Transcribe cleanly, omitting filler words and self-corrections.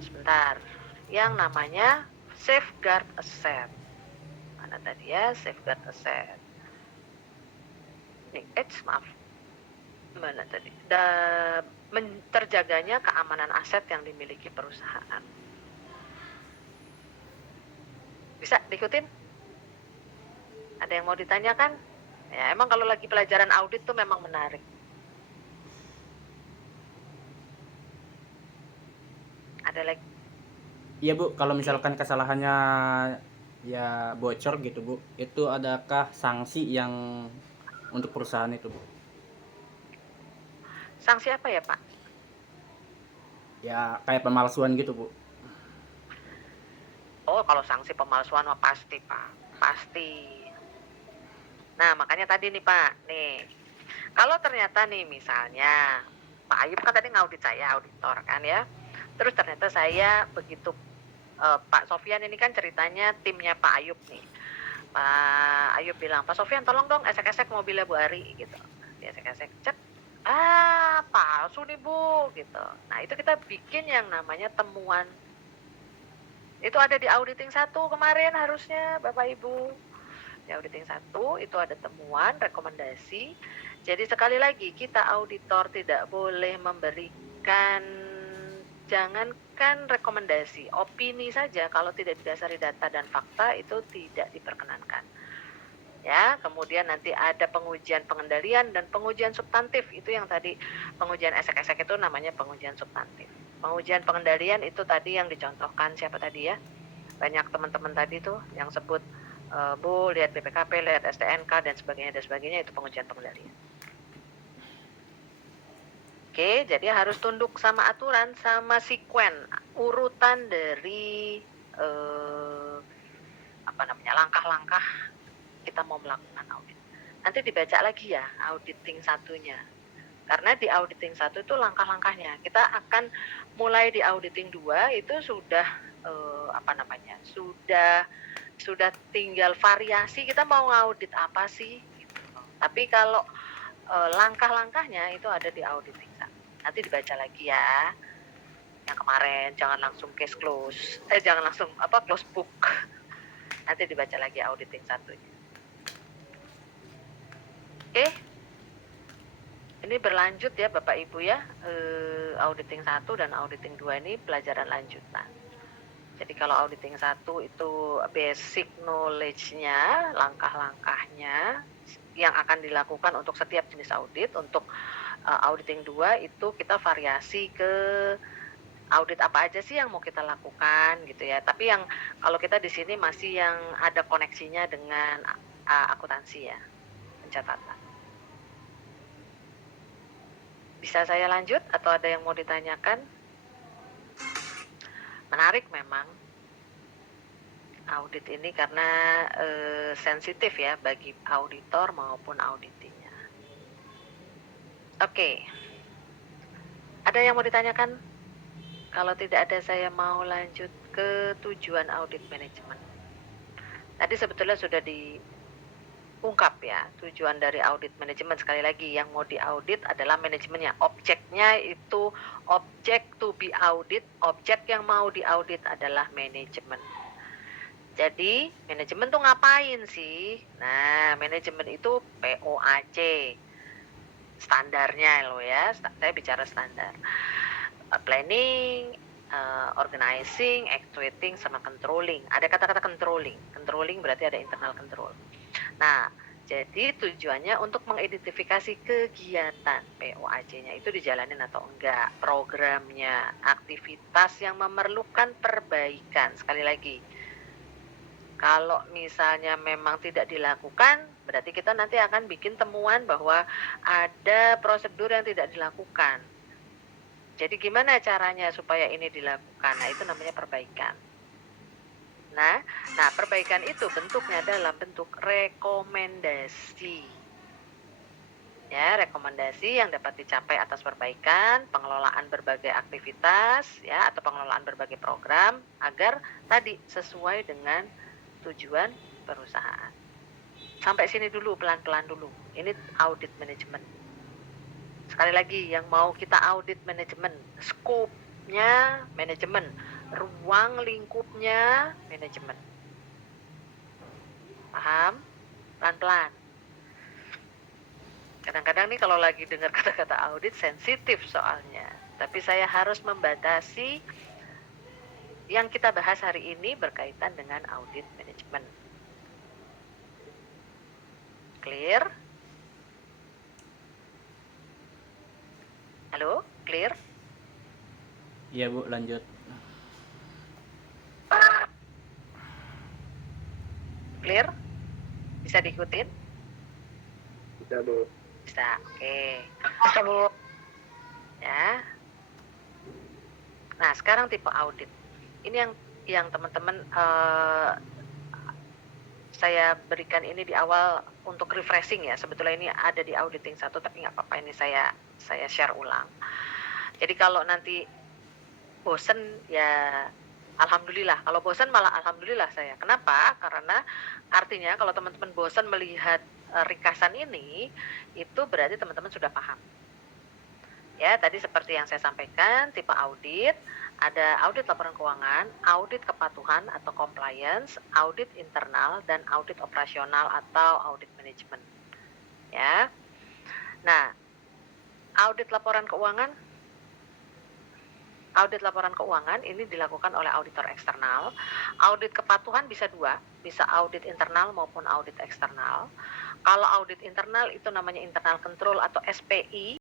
Sebentar, yang namanya safeguard asset. Mana tadi ya, safeguard asset. Nih, maaf. Mana tadi? Terjaganya keamanan aset yang dimiliki perusahaan. Bisa diikutin? Ada yang mau ditanyakan? Ya, emang kalau lagi pelajaran audit tuh memang menarik. Ada lagi? Iya Bu, kalau Oke. misalkan kesalahannya ya bocor gitu Bu, itu adakah sanksi yang untuk perusahaan itu Bu? Sanksi apa ya Pak? Ya kayak pemalsuan gitu Bu. Oh, kalau sanksi pemalsuan mah pasti Pak. Pasti. Nah, makanya tadi nih Pak, nih. Kalau ternyata nih misalnya, Pak Ayub kan tadi ngaudit saya, auditor kan ya. Terus ternyata saya begitu Pak Sofyan ini kan ceritanya timnya Pak Ayub nih. Pak Ayub bilang, Pak Sofyan tolong dong esek-esek mobilnya Bu Ari gitu. Esek-esek, cek. Ah, palsu nih Bu gitu. Nah, itu kita bikin yang namanya temuan. Itu ada di auditing 1 kemarin harusnya Bapak Ibu. Di auditing 1 itu ada temuan, rekomendasi. Jadi sekali lagi kita auditor tidak boleh memberikan, jangankan rekomendasi, opini saja kalau tidak didasari data dan fakta itu tidak diperkenankan. Ya, kemudian nanti ada pengujian pengendalian dan pengujian substantif. Itu yang tadi pengujian esek-esek itu namanya pengujian substantif. Pengujian pengendalian itu tadi yang dicontohkan siapa tadi ya? Banyak teman-teman tadi tuh yang sebut Bu lihat BPKP, lihat STNK dan sebagainya itu pengujian pengendalian. Oke, jadi harus tunduk sama aturan, sama sekuen, urutan dari langkah-langkah kita mau melakukan audit. Nanti dibaca lagi ya auditing 1-nya. Karena di auditing 1 itu langkah-langkahnya. Kita akan mulai di auditing 2 itu sudah sudah tinggal variasi kita mau ngaudit apa sih gitu. Tapi kalau langkah-langkahnya itu ada di auditing 1. Nanti dibaca lagi ya. Yang kemarin jangan langsung case close. Jangan langsung close book. Nanti dibaca lagi auditing 1-nya. Oke. Ini berlanjut ya Bapak Ibu ya. Auditing 1 dan auditing 2 ini pelajaran lanjutan. Jadi kalau auditing 1 itu basic knowledge-nya, langkah-langkahnya yang akan dilakukan untuk setiap jenis audit. Untuk auditing 2 itu kita variasi ke audit apa aja sih yang mau kita lakukan gitu ya. Tapi yang kalau kita di sini masih yang ada koneksinya dengan akuntansi ya, pencatatan. Bisa saya lanjut atau ada yang mau ditanyakan? Menarik memang audit ini karena sensitif ya bagi auditor maupun auditinya. Oke. Ada yang mau ditanyakan? Kalau tidak ada saya mau lanjut ke tujuan audit manajemen. Tadi sebetulnya sudah diungkap ya tujuan dari audit manajemen. Sekali lagi yang mau diaudit adalah manajemennya. Objeknya itu objek to be audit. Objek yang mau diaudit adalah manajemen. Jadi manajemen tuh ngapain sih? Nah, manajemen itu POAC. Standarnya loh ya, saya bicara standar. Planning, organizing, actuating, sama controlling. Ada kata-kata controlling. Controlling berarti ada internal control. Nah, jadi tujuannya untuk mengidentifikasi kegiatan POAC-nya itu dijalanin atau enggak, programnya, aktivitas yang memerlukan perbaikan. Sekali lagi, kalau misalnya memang tidak dilakukan, berarti kita nanti akan bikin temuan bahwa ada prosedur yang tidak dilakukan. Jadi gimana caranya supaya ini dilakukan? Nah, itu namanya perbaikan. Nah, perbaikan itu bentuknya dalam bentuk rekomendasi. Ya, rekomendasi yang dapat dicapai atas perbaikan, pengelolaan berbagai aktivitas, ya, atau pengelolaan berbagai program agar tadi sesuai dengan tujuan perusahaan. Sampai sini dulu, pelan-pelan dulu. Ini audit manajemen. Sekali lagi, yang mau kita audit manajemen, scope lingkupnya manajemen. Ruang lingkupnya manajemen. Paham? Pelan-pelan. Kadang-kadang nih kalau lagi dengar kata-kata audit sensitif soalnya. Tapi saya harus membatasi yang kita bahas hari ini berkaitan dengan audit manajemen. Clear? Halo? Clear? Iya Bu, lanjut. Clear? Bisa diikutin? Bisa, Bu. Bisa, oke. Bisa, Bu. Ya. Nah, sekarang tipe audit. Ini yang teman-teman saya berikan ini di awal untuk refreshing ya. Sebetulnya ini ada di auditing 1 tapi nggak apa-apa, ini saya share ulang. Jadi kalau nanti bosen ya alhamdulillah. Kalau bosen malah alhamdulillah saya. Kenapa? Karena artinya kalau teman-teman bosen melihat ringkasan ini, itu berarti teman-teman sudah paham. Ya, tadi seperti yang saya sampaikan, tipe audit, ada audit laporan keuangan, audit kepatuhan atau compliance, audit internal, dan audit operasional atau audit manajemen. Ya. Nah, audit laporan keuangan ini dilakukan oleh auditor eksternal. Audit kepatuhan bisa 2, bisa audit internal maupun audit eksternal. Kalau audit internal itu namanya internal control atau SPI.